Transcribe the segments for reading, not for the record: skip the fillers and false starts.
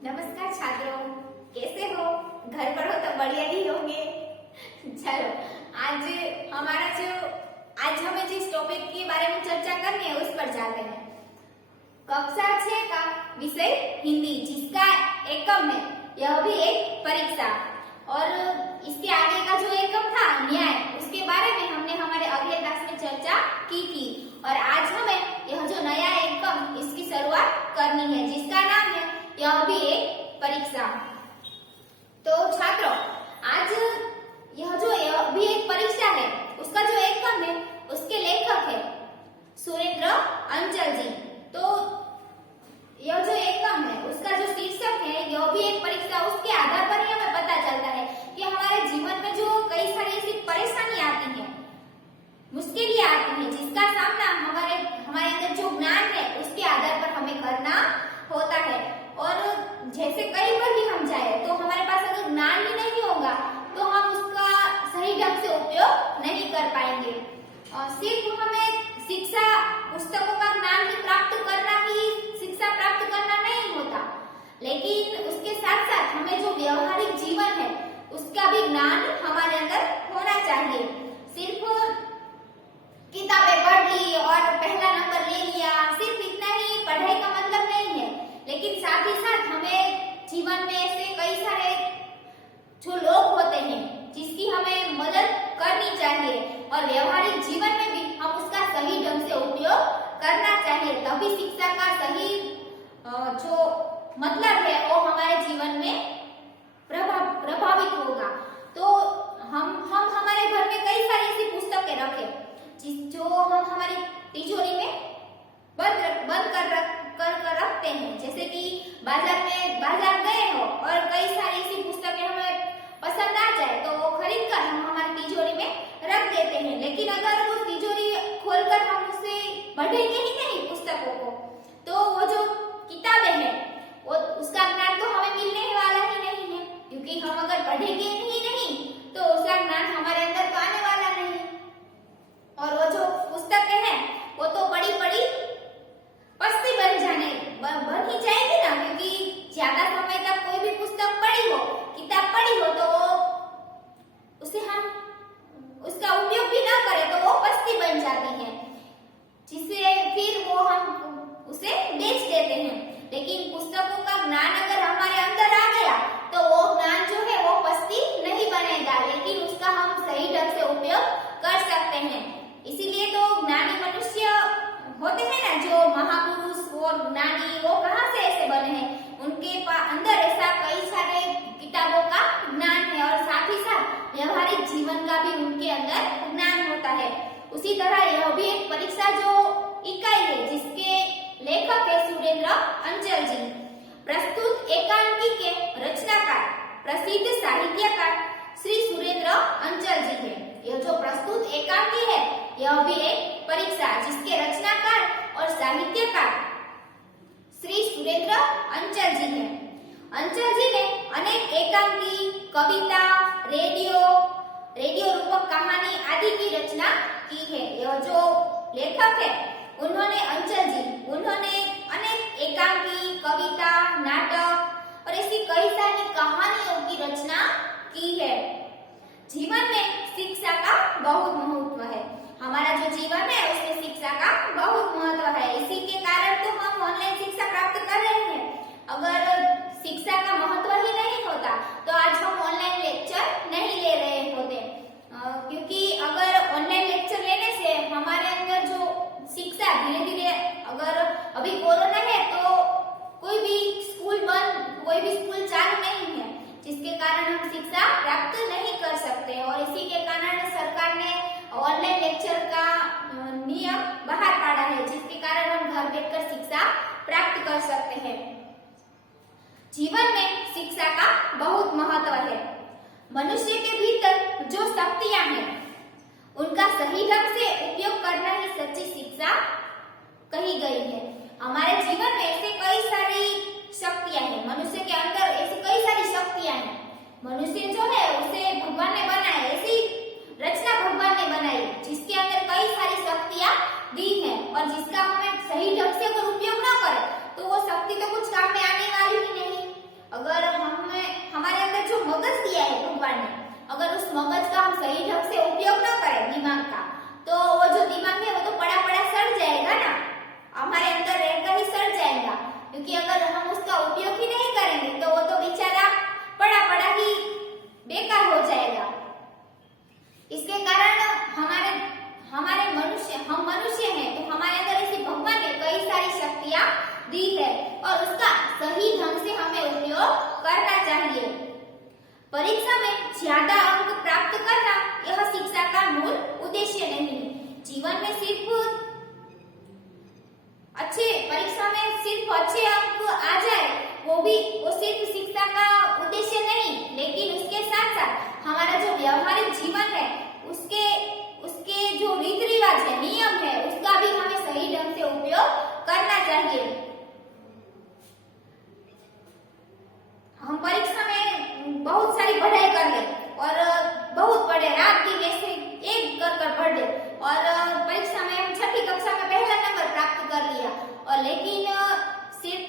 नमस्कार छात्रों, कैसे हो? घर पर हो तो बढ़िया ही होंगे। चलो, आज हमें जिस टॉपिक के बारे में चर्चा करनी है उस पर जाते हैं। कक्षा 6 का विषय हिंदी, जिसका एकम है यह भी एक परीक्षा, और इसके आगे का जो एकम था न्याय, उसके बारे में हमने हमारे अगले क्लास में चर्चा की थी। और आज हमें यह जो नया एकम इसकी शुरुआत करनी है, जिसका नाम है यह भी एक परीक्षा। तो छात्रों, आज यह भी एक परीक्षा है, उसका जो एकम है उसके लेखक है सुरेंद्र अंचल जी। तो यह जो एकम है उसका जो शीर्षक है यह भी एक परीक्षा, उसके आधार पर ही हमें पता चलता है कि हमारे जीवन में जो कई सारी ऐसी परेशानी आती है, मुश्किलें आती हैं, जिसका सामना हमारे अंदर जो ज्ञान है उसके आधार पर हमें करना होता है। और जैसे कहीं पर भी हम जाए तो हमारे पास अगर ज्ञान ही नहीं होगा तो हम उसका सही ढंग से उपयोग नहीं कर पाएंगे। सिर्फ हमें शिक्षा, पुस्तकों का ज्ञान ही प्राप्त करना ही शिक्षा प्राप्त करना नहीं होता, लेकिन उसके साथ साथ हमें जो व्यवहारिक जीवन है उसका भी ज्ञान हमारे अंदर होना चाहिए। सिर्फ किताबें पढ़ ली और पहला नंबर ले लिया, सिर्फ इतना ही पढ़ाई का मतलब नहीं है, लेकिन साथ ही साथ हमें जीवन में ऐसे कई सारे जो लोग होते हैं जिसकी हमें मदद करनी चाहिए, और व्यवहारिक जीवन में भी हम उसका सही ढंग से उपयोग करना चाहिए, तभी शिक्षा का सही जो मतलब है वो हमारे जीवन में प्रभावित होगा। तो हम हमारे घर में कई सारी ऐसी पुस्तकें रखें जो हम हमारी तिजोरी में बंद कर रखते हैं। जैसे कि बाजार गए हो और कई सारी ऐसी पुस्तकें हमें पसंद आ जाए तो वो खरीद कर हम हमारी तिजोरी में रख देते हैं, लेकिन अगर वो तिजोरी खोलकर हम उसे पढ़ेंगे ही नहीं पुस्तकों को, तो वो जो किताबें हैं वो उसका ज्ञान तो हमें मिलने वाला ही नहीं है, क्योंकि हम अगर पढ़ेंगे ही नहीं तो उसका ज्ञान हमारे अंदर तो आने वाला नहीं। और वो जो पुस्तकें हैं वो तो पढ़ी पस्ती बन ही जाएगी ना, क्योंकि ज्यादा समय तक कोई भी पुस्तक पढ़ी हो, किताब पढ़ी हो, तो उसे हम उसका उपयोग भी ना करें तो वो पस्ती बन जाती है, जिससे फिर वो हम उसे बेच देते हैं। लेकिन पुस्तकों का ज्ञान अगर हमारे अंदर आ गया तो वो ज्ञान जो है वो पस्ती नहीं बनेगा, लेकिन उसका हम सही ढंग से उपयोग कर सकते हैं। इसीलिए तो ज्ञानी मनुष्य होते हैं ना, जो महापुरुष और ज्ञानी, वो कहाँ से ऐसे बने हैं, उनके अंदर ऐसा कई सारे किताबों का ज्ञान है, और साथ ही साथ व्यवहारिक जीवन का भी उनके अंदर ज्ञान होता है। उसी तरह यह भी एक परीक्षा जो इकाई है, जिसके लेखक है सुरेंद्र अंचल जी। प्रस्तुत एकांकी के रचनाकार प्रसिद्ध साहित्यकार श्री सुरेंद्र अंचल जी है। यह जो प्रस्तुत एकांकी है यह भी एक परीक्षा, जिसके रचनाकार और साहित्यकार श्री सुरेंद्र अंचल जी हैं। अंचल जी ने अनेक एकांकी, कविता, रेडियो रूपक कहानी आदि की रचना की है। यह जो लेखक है उन्होंने अनेक एकांकी, कविता, नाटक और ऐसी कई सारी कहानियों की रचना की है। जीवन में शिक्षा का बहुत महत्व है। हमारा जो जीवन है उसमें शिक्षा का बहुत महत्व है। इसी के कारण तो हम ऑनलाइन शिक्षा प्राप्त कर रहे हैं। अगर शिक्षा का महत्व ही नहीं होता तो आज हम ऑनलाइन लेक्चर नहीं ले रहे होते, क्योंकि अगर ऑनलाइन लेक्चर लेने से हमारे अंदर जो शिक्षा धीरे धीरे, अगर अभी कोरोना है तो कोई भी स्कूल चालू नहीं है, जिसके कारण हम शिक्षा प्राप्त नहीं कर सकते, और इसी के कारण सरकार ने ऑनलाइन लेक्चर का नियम बाहर पाड़ा है, जिसके कारण हम घर बैठकर शिक्षा प्राप्त कर सकते हैं। जीवन में शिक्षा का बहुत महत्व है। मनुष्य के भीतर जो शक्तियां हैं उनका सही ढंग से उपयोग करना ही सच्ची शिक्षा कही गई है। हमारे जीवन में ऐसे कई सारी शक्तियां हैं, मनुष्य के अंदर ऐसी कई सारी शक्तियां हैं। मनुष्य जो है उसे भगवान ने बनाया, ऐसी रचना भगवान ने बनाई जिसके अंदर कई सारी शक्तियां दी हैं, और जिसका हमें सही ढंग से अगर उपयोग ना करें तो वो शक्ति तो कुछ काम में आने वाली ही नहीं। क्योंकि अगर हम उसका उपयोग ही नहीं करेंगे तो वो तो बेचारा पड़ा पड़ा ही बेकार हो जाएगा। इसके कारण हम मनुष्य हैं तो हमारे अंदर ऐसी भगवान ने कई सारी शक्तियां दी है और उसका सही ढंग से हमें उपयोग करना चाहिए। परीक्षा में ज्यादा अंक प्राप्त करना यह शिक्षा का मूल उद्देश्य नहीं है। जीवन में परीक्षा में सिर्फ अच्छे अंक आ जाए वो सिर्फ शिक्षा का उद्देश्य नहीं, लेकिन उसके साथ साथ हमारा जो व्यवहारिक जीवन है उसके जो रीति रिवाज है, नियम है, उसका भी हमें सही ढंग से उपयोग करना चाहिए। हम परीक्षा में बहुत सारी पढ़ाई कर ले और बहुत पढ़े, रात दिन ऐसे एक कर पढ़ ले और परीक्षा में हम छठी कक्षा में पहला नंबर प्राप्त कर लिया, और लेकिन सिर्फ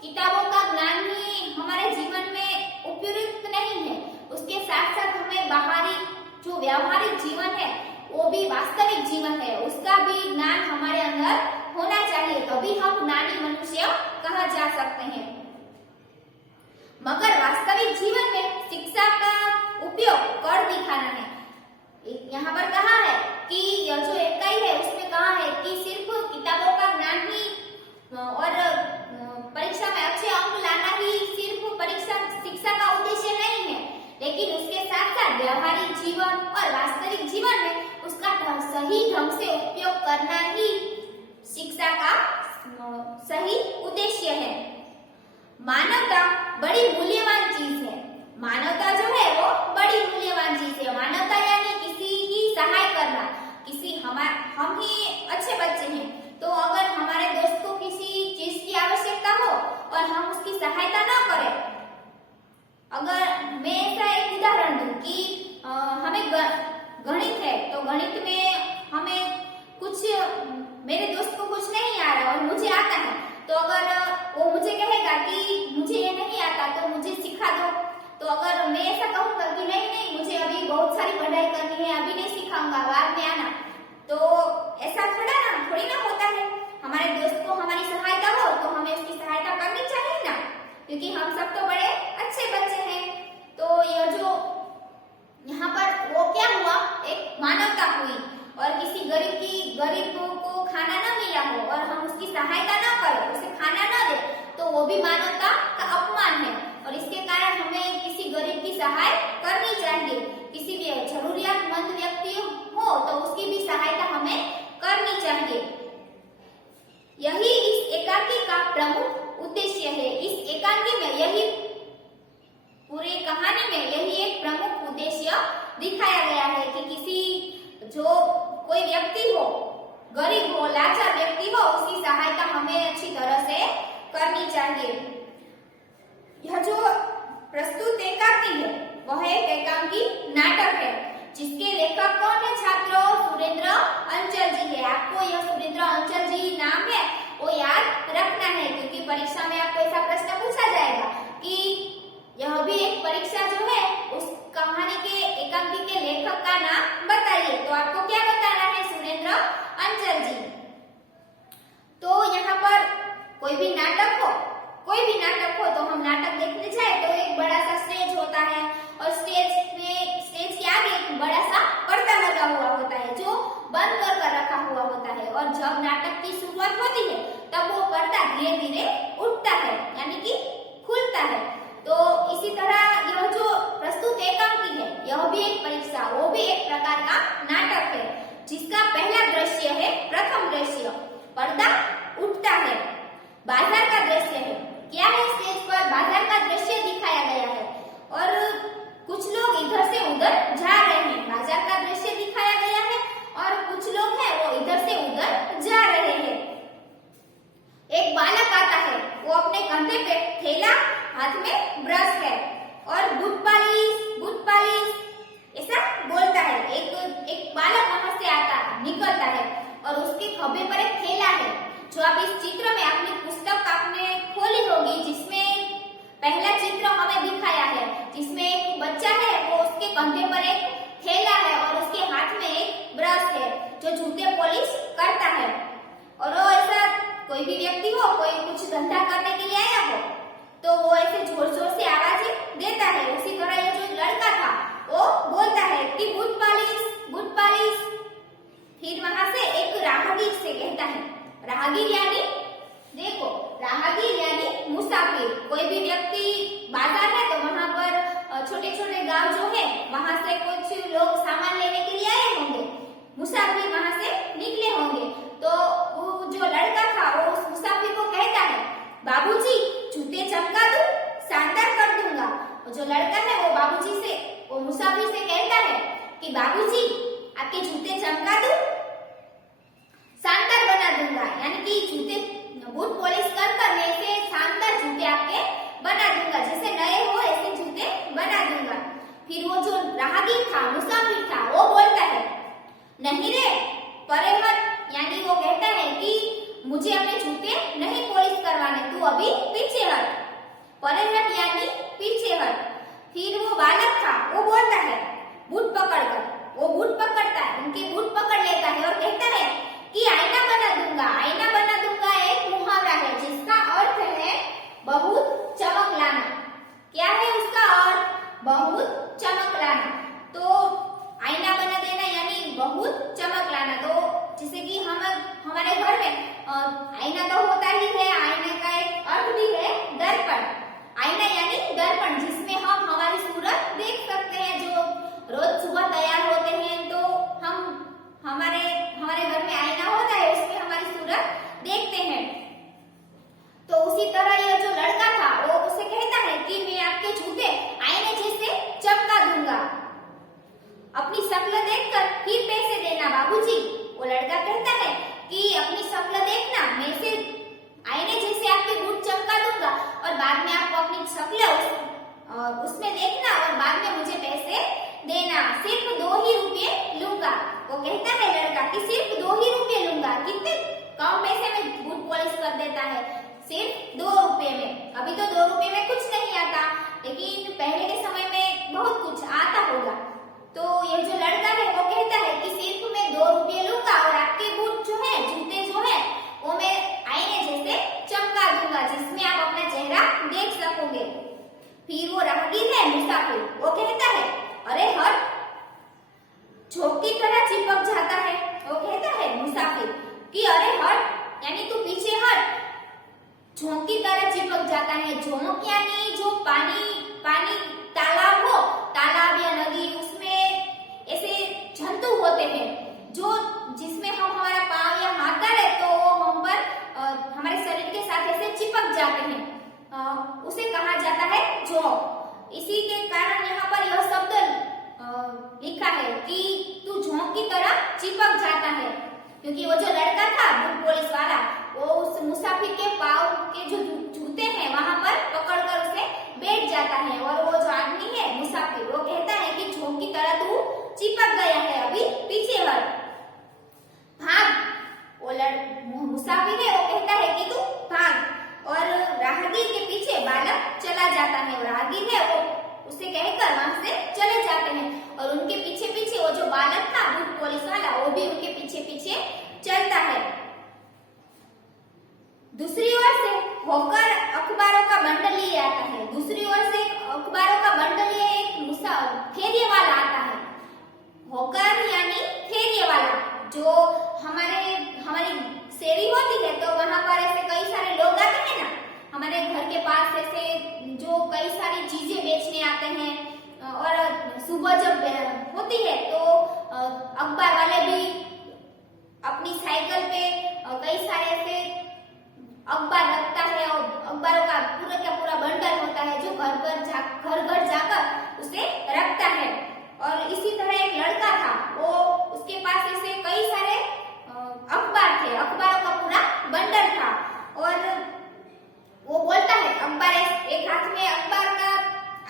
किताबों का ज्ञान ही हमारे जीवन में उपयुक्त नहीं है। उसके साथ साथ हमें बाहरी जो व्यावहारिक जीवन है वो भी वास्तविक जीवन है, उसका भी ज्ञान हमारे अंदर होना चाहिए, तभी हम ज्ञानी मनुष्य कहा जा सकते हैं। मगर वास्तविक जीवन में शिक्षा का उपयोग कर दिखाना है। यहाँ पर कहा है कि यह जो इकाई है उसमें कहा है कि सिर्फ किताबों का ज्ञान ही और परीक्षा में अच्छे अंक लाना ही सिर्फ शिक्षा का उद्देश्य नहीं है, लेकिन उसके साथ साथ व्यवहारिक जीवन और वास्तविक जीवन में उसका सही ढंग से उपयोग करना ही शिक्षा का सही उद्देश्य है। मानवता बड़ी मूल्यवान चीज है। मानवता जो है वो बड़ी मूल्यवान चीज है। मानवता यानी किसी की सहाय करना। हम ही अच्छे बच्चे हैं, तो अगर हमारे दोस्त को किसी चीज की आवश्यकता हो और हम उसकी सहायता ना करें, अगर मैं ऐसा एक उदाहरण दूं कि हमें गणित है तो गणित में हमें मेरे दोस्त को कुछ नहीं आ रहा और मुझे आता है, तो अगर वो मुझे कहेगा कि मुझे ये नहीं आता तो मुझे सिखा दो, तो अगर मैं ऐसा कहूंगा कि नहीं मुझे अभी बहुत सारी पढ़ाई करनी है, अभी नहीं सिखाऊंगा, बाद में आना, तो ऐसा थोड़ी ना होता है। हमारे दोस्त को हमारी सहायता हो तो हमें उसकी सहायता करनी चाहिए ना, क्योंकि हम सब तो बड़े अच्छे बच्चे हैं। तो यह जो यहाँ पर वो क्या हुआ, एक मानवता हुई, और किसी गरीब को खाना ना मिला हो और हम उसकी सहायता ना करें, उसे खाना ना दे, तो वो भी मानवता का अपमान है, और इसके कारण हमें किसी गरीब की सहाय करनी चाहिए। किसी भी जरूरियातमंद व्यक्ति हो तो उसकी भी सहायता हमें करनी चाहिए। यही इस एकांकी का प्रमुख उद्देश्य है। इस एकांकी में पूरे कहानी में यही एक प्रमुख उद्देश्य दिखाया गया है कि कोई व्यक्ति हो, गरीब हो, लाचार व्यक्ति हो, उसकी सहायता हमें अच्छी तरह से करनी चाहिए। यह जो प्रस्तुत एकांकी है वह एक एकांकी नाटक है, जिसके लेखक कौन है छात्रों? सुरेंद्र अंचल जी है। आपको यह सुरेंद्र अंचल जी नाम है वो याद रखना है, क्योंकि परीक्षा में आपको ऐसा प्रश्न पूछा जाएगा कि यह भी एक परीक्षा जो है उस कहानी के एकांकी के लेखक का नाम बताइए, तो आपको क्या बताना है? सुरेंद्र अंचल जी। तो यहाँ पर कोई भी नाटक हो तो हम नाटक देखने जाए तो एक बड़ा सा स्टेज होता है, और स्टेज के आगे एक बड़ा सा पर्दा लगा हुआ होता है जो बंद कर रखा हुआ होता है, और जब नाटक की शुरुआत होती है तब वो पर्दा धीरे धीरे उठता है, यानी कि खुलता है। तो इसी तरह यह जो प्रस्तुत एकांकी है यह भी एक परीक्षा, वो भी एक प्रकार का नाटक है, जिसका पहला दृश्य है, प्रथम दृश्य, पर्दा उठता है, बाजार का दृश्य है। क्या है? स्टेज पर बाजार का दृश्य दिखाया गया है और कुछ लोग इधर से उधर जा रहे हैं। बाजार का दृश्य दिखाया गया है और कुछ लोग हैं वो इधर से उधर जा रहे हैं। एक बालक आता है, वो अपने कंधे पे थैला, हाथ में ब्रश है और बूट पालिश ऐसा बोलता है। एक बालक वहां से निकलता है और उसके खभे पर एक थैला है, जो आप इस चित्र में अपनी पुस्तक आपने खोली होगी, जिसमें पहला चित्र हमें दिखाया है, जिसमें एक बच्चा है, वो उसके कंधे पर एक थैला है और उसके हाथ में एक ब्रश है जो जूते पॉलिश करता है। और वो ऐसा कोई भी व्यक्ति व्यक्ति हो, कोई कुछ धंधा करने के लिए आया हो, तो वो ऐसे जोर जोर से आवाज देता है। उसी तरह ये जो लड़का था वो बोलता है कि बूट पालिश, बूट पालिश। फिर वहां से एक राहगीर से कहता है, राहगीर यानी देखो, राहगीर यानी मुसाफिर। कोई भी व्यक्ति बाजार है तो वहां पर छोटे छोटे गांव जो है वहां से कुछ लोग सामान लेने के लिए आए होंगे, मुसाफिर वहां से निकले होंगे। तो वो जो लड़का था वो उस मुसाफिर को कहता है, बाबूजी जूते चमका दूं, शानदार कर दूंगा। जो लड़का है वो बाबूजी से, वो मुसाफिर से कहता है कि बाबूजी आपके जूते चमका दूं, शानदार बना दूंगा। यानी कि जूते बूट पॉलिश कर मैं ऐसे शानदार जूते आपके बना दूंगा, जैसे नए हो ऐसे जूते बना दूंगा। फिर वो जो राहगीर था, मुसाफिर था, वो बोलता है, नहीं रे परे हट। यानी वो कहता है कि मुझे अपने जूते नहीं पॉलिश करवाने, तू अभी पीछे हट। परे हट यानी पीछे हट। फिर वो बालक था वो बोलता है, बूट पकड़कर, वो बूट पकड़ता है, उनके बूट पकड़ लेता है और कहता है कि आईना बना दूंगा। आईना बना दूंगा एक मुहावरा है जिसका अर्थ है बहुत चमक लाना। क्या है उसका अर्थ? बहुत चमक लाना। तो आईना बना देना यानी बहुत चमक लाना। तो जैसे कि हम हमारे घर में आईना तो होता ही है, आईने का एक अर्थ भी है दर्पण। आईना यानी दर्पण, जिसमें हम हमारी सूरत देख सकते हैं। जो रोज सुबह तैयार होते हैं तो हम हमारे घर में आईना होता है, उसमें हमारी सूरत देखते हैं। तो उसी तरह यह जो लड़का था वो उसे कहता है कि मैं आपके जूते आईने जैसे चमका दूंगा, अपनी शक्ल देखकर फिर पैसे देना बाबूजी। वो लड़का कहता है कि अपनी शक्ल देखना, मैं सिर्फ आईने जैसे आपके बूट चमका दूंगा और बाद में आपको अपनी शक्ल उसमें देखना और बाद में मुझे पैसे देना। सिर्फ 2 ही रुपये लूंगा। वो कहता है लड़का कि सिर्फ 2 ही रुपये लूंगा। कितने कम पैसे में बूट पॉलिश कर देता है, सिर्फ 2 रुपये में। अभी तो 2 रुपये में कुछ नहीं आता, लेकिन पहले के समय में बहुत कुछ आता होगा। तो ये जो लड़का है वो कहता है कि सिर्फ मैं 2 रुपये लूंगा और आपके बूट जो है, जूते जो है, वो मैं आईने जैसे चमका दूंगा, जिसमें आप अपना चेहरा देख सकोगे। फिर वो राहगीर है मुसाफिर, वो कहता है, अरे हट, झोंक की तरह चिपक जाता है। वो कहता है मुसाफिर कि अरे हट यानी तू पीछे हट, झोंक की तरह चिपक जाता है। झोंक यानी जो पानी तालाब हो, तालाब या नदी, उसमें ऐसे जंतु होते हैं जो जिसमें हम हमारा पाँव या हाथ डाले तो वो हम पर हमारे शरीर के साथ ऐसे चिपक जाते हैं, उसे कहा जाता है झोंक। इसी के कारण यहाँ पर यह शब्द लिखा है कि तू झोंक की तरह चिपक जाता है, क्योंकि वो जो लड़का था बूट पॉलिश वाला, वो उस मुसाफिर के पाँव के जो जूते हैं वहां पर पकड़कर उसे बैठ जाता है। और वो जो आदमी है मुसाफिर, वो कहता है कि झोंक की तरह तू चिपक गया है, अभी पीछे हट, भाग। वो मुसाफिर है वो कहता है कि तू भाग, और राहगीर के पीछे बालक चला जाता है। राहगीर है वो उसे कहकर वहां से चले जाते हैं और उनके पीछे पीछे वो जो बालक था बूट पॉलिश वाला, वो भी उनके पीछे पीछे चलता है। दूसरी ओर से होकर अखबारों का बंडल लिए आता है। दूसरी ओर से अखबारों का बंडल लिए एक थैलिए वाला आता है। होकर यानी थैलिए वाला। जो हमारी शेरी होती है तो वहां पर ऐसे कई सारे लोग आते हैं ना, हमारे घर के पास ऐसे जो कई सारी चीजें बेचने आते हैं। और सुबह जब होती है तो अखबार वाले भी अपनी साइकिल पे कई सारे ऐसे अखबार रखता है और अखबारों का पूरा का पूरा बंडल होता है जो घर घर जाकर उसे रखता है। और इसी तरह एक लड़का था, वो उसके पास ऐसे कई सारे अखबार थे, अखबारों का पूरा बंडल था। और वो बोलता है अखबार, एक हाथ में अखबार का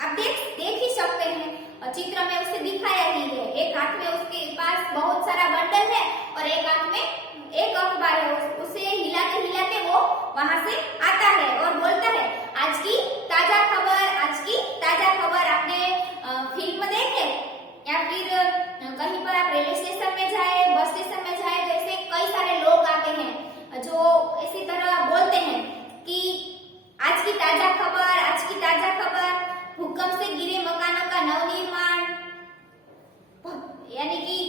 आप देख ही सकते हैं, चित्र में उसे दिखाया ही है। एक हाथ में उसके पास बहुत सारा बंडल है और एक हाथ में एक अखबार है। उसे हिलाते हिलाते वो वहां से आता है और बोलता है, आज की ताजा खबर आपने फिल्म देखे या फिर कहीं पर आप रेलवे स्टेशन में जाए, बस स्टेशन में जाए, तो ऐसे कई सारे लोग आते हैं जो इसी तरह बोलते हैं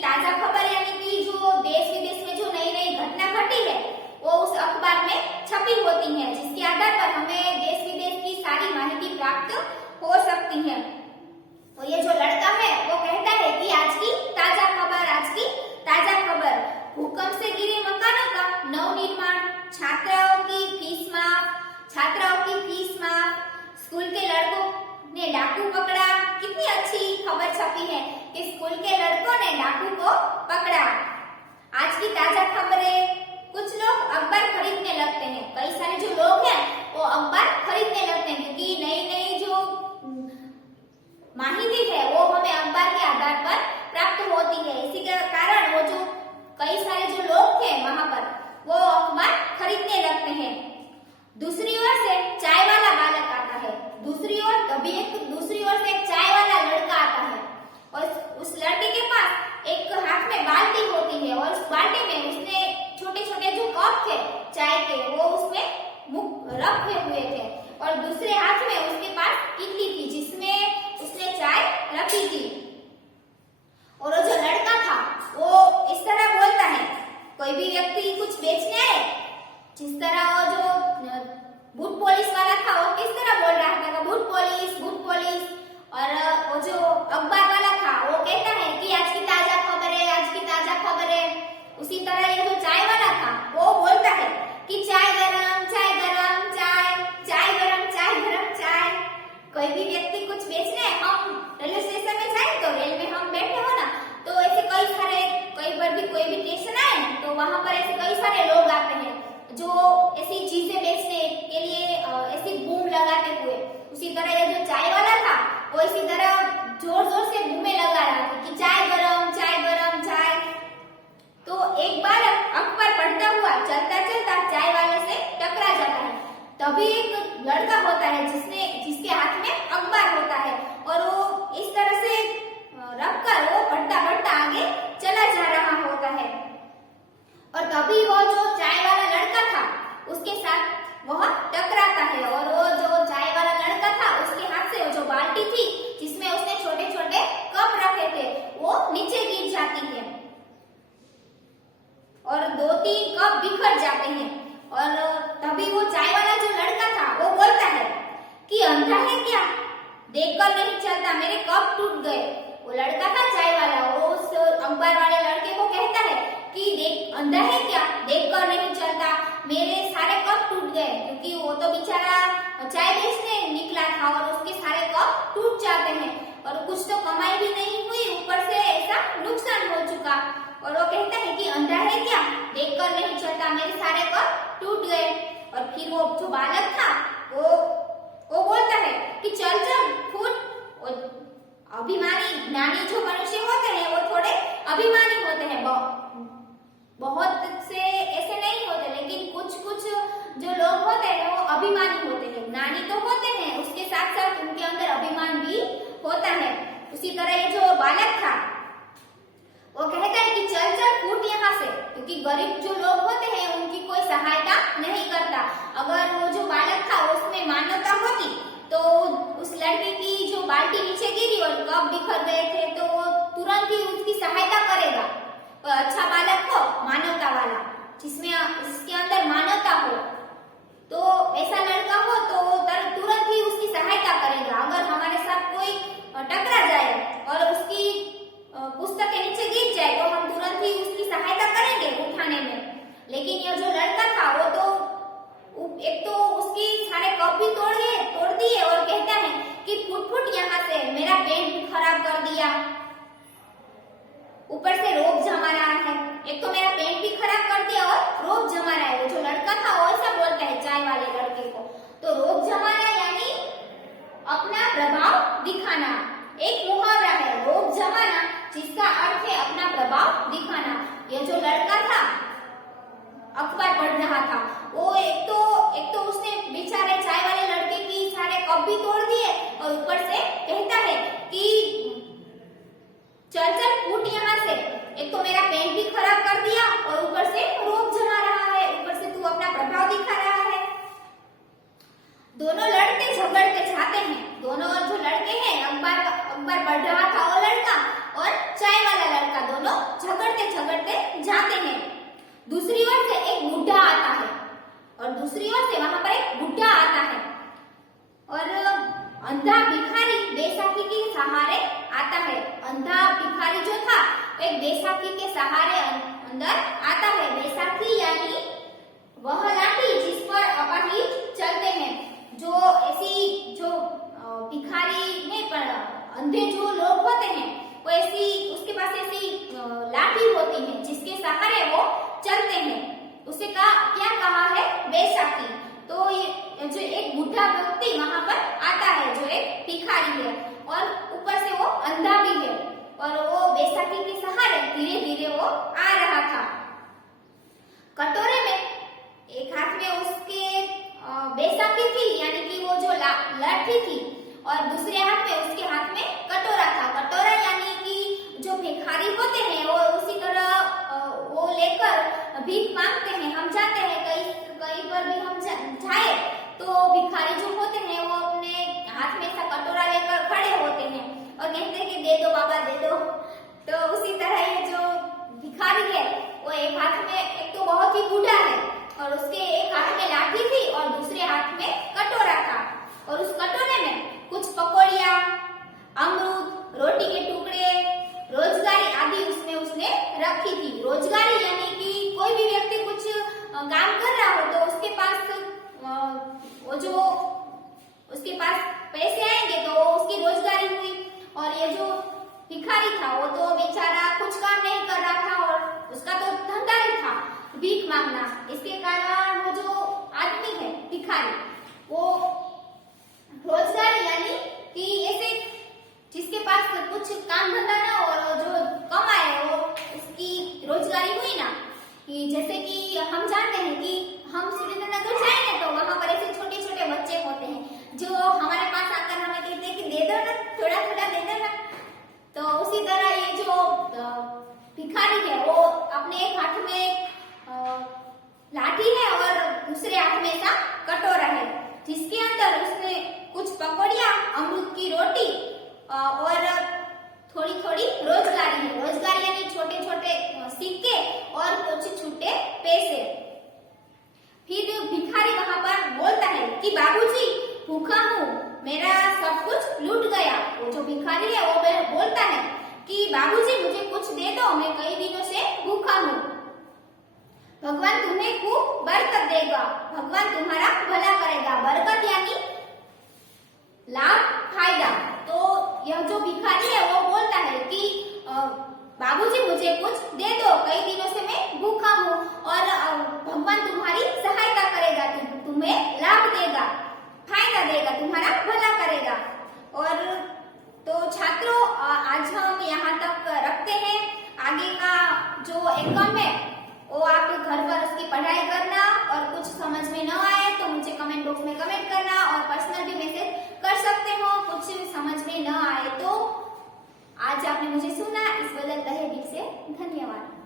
ताजा खबर यानी कि जो देश विदेश में जो नई नई घटना घटी है वो उस अखबार में छपी होती है, जिसके आधार पर हमें देश विदेश की सारी माहिती प्राप्त हो सकती है। तो ये जो लड़का है वो कहता है कि आज की ताजा खबर, आज की ताजा खबर, भूकंप से गिरे मकानों का नवनिर्माण, छात्राओं की फीस माफ, स्कूल के लड़कों ने डाकू पकड़ा। कितनी अच्छी खबर छपी है कि स्कूल के लड़कों ने डाकू को पकड़ा। आज की ताजा खबरें, कुछ लोग अखबार खरीदने लगते हैं, कई सारे जो लोग हैं वो अखबार खरीदने लगते हैं क्योंकि नई नई जो माहिती है वो हमें अखबार के आधार पर प्राप्त होती है। इसी के कारण वो जो कई सारे जो लोग थे वहां पर वो अखबार खरीदने लगते हैं। दूसरी ओर से चाय वाला बालक आता है, दूसरी ओर से एक चाय वाला लड़का आता है और उस लड़के के पास एक हाथ में बाल्टी होती है और उस बाल्टी में उसने छोटे छोटे जो कप थे चाय के वो उसमें रखे हुए थे और दूसरे हाथ में उसके पास कितली थी जिसमें उसने चाय रखी थी। और वो जो लड़का था वो इस तरह बोलता है, कोई भी व्यक्ति कुछ बेचने आए, जिस तरह वो जो बूट पॉलिश वाला था वो किस तरह बोल रहा था, बूट पॉलिश, और वो जो अखबार वाला था वो कहता है कि आज की ताजा खबर है, आज की ताजा खबर है। उसी तरह ये जो चाय वाला था वो बोलता है कि चाय गरम, चाय गरम, चाय गरम, चाय गरम, चाय। कोई भी व्यक्ति कुछ बेचने, हम रेलवे स्टेशन में जाए तो रेल में हम बैठे हो ना, तो ऐसे कई बार भी कोई भी स्टेशन आए तो वहां पर ऐसे कई सारे लोग आते हैं जो ऐसी चीजें बेचने के लिए ऐसी बूम लगाते हुए। उसी तरह ये जो चाय वाला था वो इसी तरह जोर जोर से बूमें लगा रहा था कि चाय गरम, चाय गरम, चाय। तो एक बार अखबार पढ़ता हुआ चलता चलता चाय वाले से टकरा जाता है। तभी एक लड़का होता है जिसके हाथ में अखबार होता है और वो इस तरह से रखकर वो बढ़ता बढ़ता आगे चला जा रहा होता है। और तभी वो जो चाय वाला लड़का था उसके साथ वह टकराता है और वो जो चाय वाला लड़का था उसके हाथ से वो जो बाल्टी थी जिसमें उसने छोटे छोटे कप रखे थे वो नीचे गिर जाती है और 2-3 कप बिखर जाते हैं। और तभी वो चाय वाला जो लड़का था वो बोलता है कि अंधा है क्या, देखकर नहीं चलता, मेरे कप टूट गए। वो लड़का था चाय वाला, वो उस अखबार वाले लड़के को कहता है कि देख, अंधा है क्या, देखकर नहीं चलता, मेरे सारे कप टूट गए। क्योंकि वो तो बेचारा चाय बेचने निकला था और उसके सारे कप टूट जाते हैं और कुछ तो कमाई भी नहीं हुई, ऊपर से ऐसा नुकसान हो चुका। और वो कहता है कि अंधा है क्या, देखकर नहीं चलता, मेरे सारे कप टूट गए। और फिर वो जो बालक था वो बोलता है कि चल चल फूट। अभिमानी ज्ञानी जो मनुष्य होते हैं वो थोड़े अभिमानी होते हैं, बहुत से ऐसे नहीं होते, लेकिन कुछ जो लोग होते हैं वो अभिमानी होते हैं। ज्ञानी तो होते हैं, उसके साथ साथ उनके अंदर अभिमान भी होता है। उसी तरह ये जो बालक था वो कहता है कि चल चल फूट यहाँ से, क्योंकि गरीब जो लोग होते हैं उनकी कोई सहायता नहीं करता। अगर वो जो बालक था उसमें मानवता होती तो उस लड़के की जो बाल्टी नीचे गिरी और कप बिखर गए थे तो वो तुरंत ही उसकी सहायता करेगा। और अच्छा बालक हो, मानवता वाला, जिसमें उसके अंदर मानवता हो, तो ऐसा लड़का हो तो तुरंत ही उसकी सहायता करेगा। अगर हमारे साथ कोई टकरा जाए और उसकी पुस्तकें नीचे गिर जाए तो हम तुरंत ही उसकी सहायता करेंगे उठाने में। लेकिन ये जो लड़का था वो तो एक तो उसकी सारे कप भी तोड़ दिए और कहता है कि फुट यहाँ से, मेरा पेट भी खराब कर दिया, ऊपर से रोग जमा रहा है। एक तो मेरा पेट भी खराब कर दिया और रोग जमा रहा है। वो जो लड़का था वो ऐसा बोलता है चाय वाले लड़के को। तो रोग जमा रहा यानी अपना प्रभाव दिखाना। एक मुहावरा है रोग जमाना, जिसका अर्थ है अपना प्रभाव दिखाना। ये जो लड़का था अखबार पढ़ रहा था वो एक तो उसने बेचारे चाय वाले लड़के की सारे कप भी तोड़ दिए और ऊपर से कहता है कि चल चल फूट यहाँ से। एक तो मेरा पेट भी खराब कर दिया और ऊपर से रोग जमा रहा है, ऊपर से तू अपना प्रभाव दिखा रहा है। दोनों लड़ते झगड़ते जाते हैं। दोनों जो लड़के हैं, अखबार पढ़ रहा था वो लड़का और चाय वाला लड़का दोनों झगड़ते झगड़ते जाते हैं। दूसरी ओर से एक बुढ़ा आता है और दूसरी ओर से वहां पर एक बुढ़ा आता है और अंधा भिखारी बैसाखी के सहारे आता है। अंधा भिखारी जो था एक बैसाखी के सहारे अंदर आता है। बैसाखी यानी वह लाठी जिस पर अपाहिज चलते हैं। जो ऐसी जो भिखारी नहीं पर अंधे जो लोग होते हैं वो ऐसी उसके पास ऐसी लाठी होती है जिसके सहारे वो चलते हैं। उसे क्या कहा है? बैसाखी। तो ये जो एक बुढ़ा व्यक्ति वहां पर आता है जो एक भिखारी है और ऊपर से वो अंधा भी है और वो बैसाखी के सहारे धीरे धीरे वो आ रहा था। कटोरे में एक हाथ में उसके बैसाखी थी यानी कि वो जो लाठी थी और दूसरे हाथ में उसके हाथ में कटोरा था। कटोरा यानी कि जो भिखारी होते हैं वो उसी तरह वो लेकर भीख मांगते हैं। हम जाते हैं कहीं पर भी हम जाए तो भिखारी जो होते हैं वो अपने हाथ में ऐसा कटोरा लेकर खड़े होते हैं और कहते हैं कि दे दो बाबा दे दो। तो उसी तरह ये जो भिखारी है वो एक हाथ में एक तो बहुत ही बूढ़ा है और उसके एक हाथ में लाठी थी और दूसरे हाथ में कटोरा था और उस कटोरे में कुछ पकौड़िया, अमरूद, रोटी के टुकड़े, रोजगारी आदि उसमें उसने रखी थी। रोजगारी यानी कि कोई भी व्यक्ति कुछ काम कर रहा हो तो उसके पास वो जो उसके पास पैसे आएंगे तो वो उसकी रोजगारी हुई। और ये जो भिखारी था वो तो बेचारा कुछ काम नहीं कर रहा था और उसका तो धंधा ही था भीख मांगना। इसके कारण वो जो आदमी है भिखारी वो रोजगारी यानी कि ऐसे जिसके पास कुछ काम धंधा ना और जो कमाए वो उसकी रोजगारी हुई ना। कि जैसे कि हम जानते हैं कि हम सुरेंद्रनगर जाएंगे तो वहां पर ऐसे छोटे छोटे बच्चे होते हैं जो हमारे पास आकर हमें कहते हैं कि दे दो ना, थोड़ा थोड़ा दे दो ना। तो उसी तरह ये जो भिखारी है वो अपने एक हाथ में लाठी है और दूसरे हाथ में ऐसा कटोरा है जिसके अंदर उसने कुछ पकौड़िया, अमरूद की रोटी और थोड़ी थोड़ी रोजगारी है। रोजगारी यानी छोटे छोटे सिक्के और कुछ छूटे पैसे। फिर भिखारी वहां पर बोलता है कि बाबूजी भूखा हूँ, मेरा सब कुछ लूट गया। वो जो भिखारी है वो बोलता है कि बाबूजी मुझे कुछ दे दो, मैं कई दिनों से भूखा हूँ। भगवान तुम्हें खूब बरकत देगा, भगवान तुम्हारा भला करेगा। बरकत यानी लाभ, फायदा। तो यह जो भिखारी है वो बोलता है कि बाबूजी मुझे कुछ दे दो, कई दिनों से मैं भूखा हूँ और भगवान तुम्हारी सहायता करेगा, तुम्हें लाभ देगा, फायदा देगा, तुम्हारा भला करेगा। और तो छात्रों आज हम यहाँ तक रखते हैं। आगे का जो एकम है वो आप घर पर उसकी पढ़ाई करना और कुछ समझ में न आए तो मुझे कमेंट बॉक्स में कमेंट करना और पर्सनल भी मैसेज कर सकते हो। कुछ समझ में न आए तो आज आपने मुझे सुना, इस बदल तहे दिल से धन्यवाद।